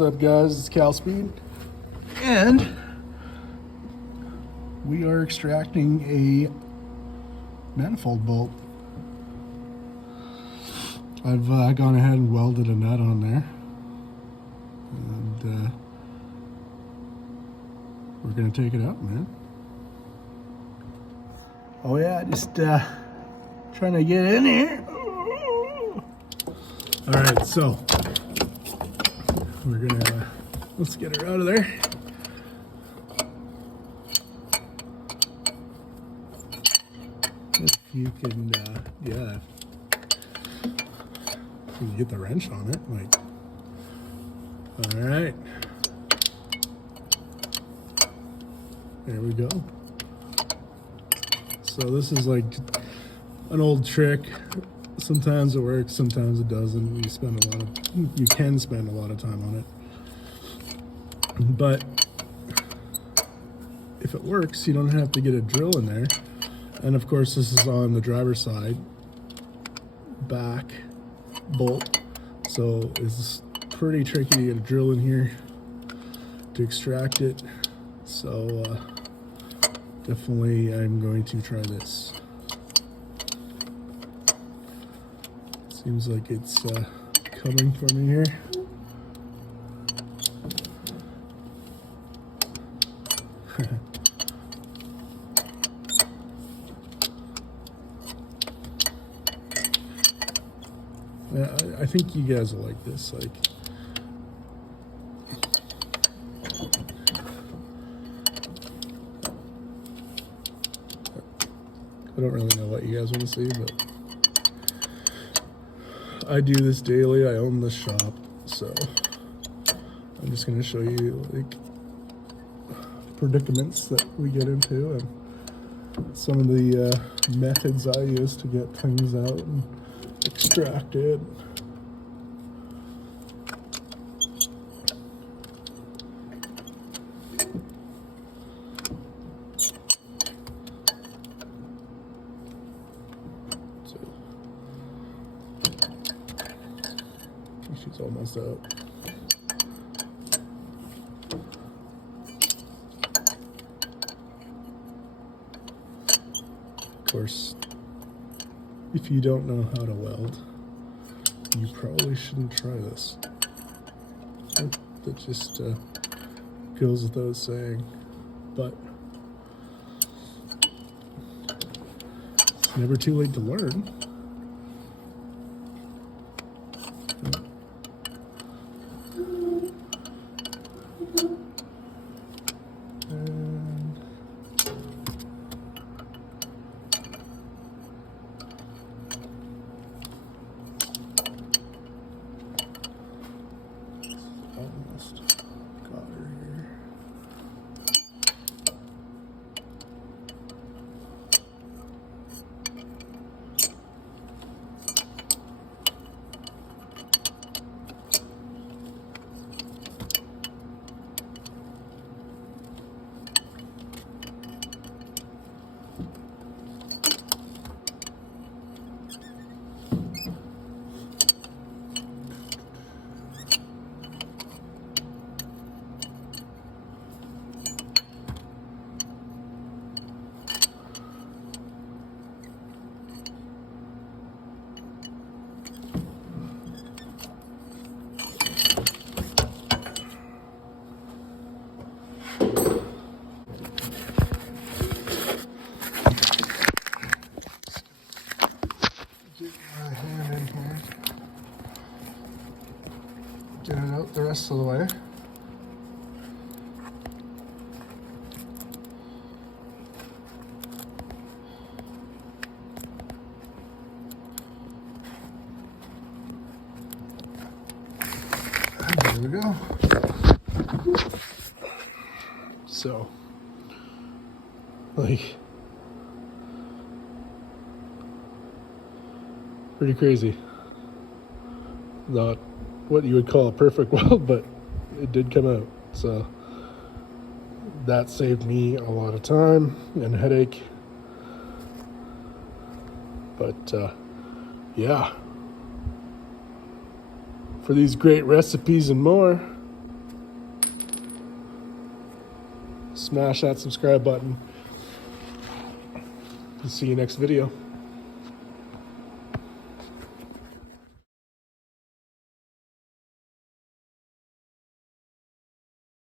What's up, guys? It's Cal Speed, and we are extracting a manifold bolt. I've gone ahead and welded a nut on there, and we're gonna take it out, man. Oh yeah, just trying to get in here. All right, so we're gonna let's get her out of there. If you can, yeah, you can get the wrench on it, like. All right, there we go. So this is like an old trick. Sometimes it works, sometimes it doesn't. You can spend a lot of time on it. But if it works, you don't have to get a drill in there. And of course, this is on the driver's side, back bolt. So it's pretty tricky to get a drill in here to extract it. So definitely I'm going to try this. Seems like it's coming for me here. I think you guys will like this. Like, I don't really know what you guys want to see, but I do this daily. I own this shop, so I'm just going to show you like predicaments that we get into and some of the methods I use to get things out and extract it. She's almost out. Of course, if you don't know how to weld, you probably shouldn't try this. That just goes without saying. But it's never too late to learn. Almost got her here. Get it out the rest of the way. And there we go. So, like, pretty crazy. Not what you would call a perfect weld, but it did come out. So that saved me a lot of time and headache. But yeah, for these great recipes and more, smash that subscribe button. See you next video.